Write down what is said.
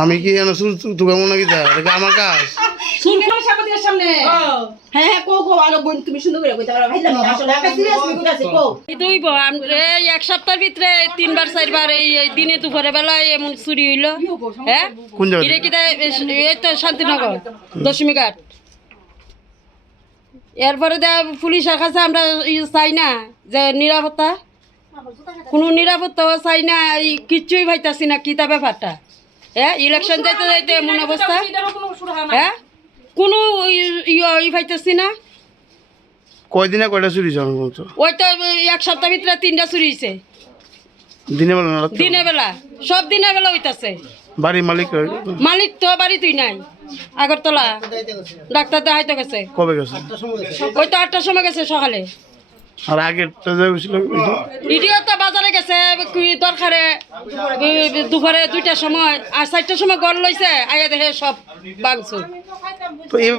আমি কি জানো তোকে মনে কি তা এটা আমার কাজ? সামনে? সামনে হ্যাঁ হ্যাঁ কো কো আলো বোন তুমি সুন্দর করে কইতে পারো। ভাইলা না আসলে একটা কইতাছি কো। এই এক সপ্তাহের ভিতরে তিনবার চারবার এই দিনে দুপুরে বেলায় এমন চুরি হইল। হ্যাঁ? কোন জায়গা এটা কি তাই- এই তো শান্তিনগর দশমী ঘাট। এরপরে দে পুলিশের কাছে আমরা ই চাই না যে নিরাপত্তা। কোনো নিরাপত্তাও চাই না এই কিচ্ছুই ভাইতাছি না কি তা ব্যাপারটা? হ্যাঁ ইলেকশন যাইতে যাইতে এমন অবস্থা? হ্যাঁ কোনো ই- ভাইতাছি না? কয়দিনে কয়টা চুরি ওই তো এক সপ্তাহ ভিতরে তিনটা চুরি হয়েছে। দিনে বেলা না রাত্রে? দিনের বেলা সব দিনের বেলা হইতাছে। বাড়ির মালিক মালিক তো বাড়ি তুই নাই আগরতলা। ডাক্তার দেখাইতে গেছে। কবে গেছে? ওই তো আটটার সময় গেছে সকালে। আর আগের তো ছিল? ইডিও তো বাজারে গেছে কি দরকারে দুপুরে দুইটার সময় আর চারটার সময় গড় লইছে আইয়া দেখে সব এই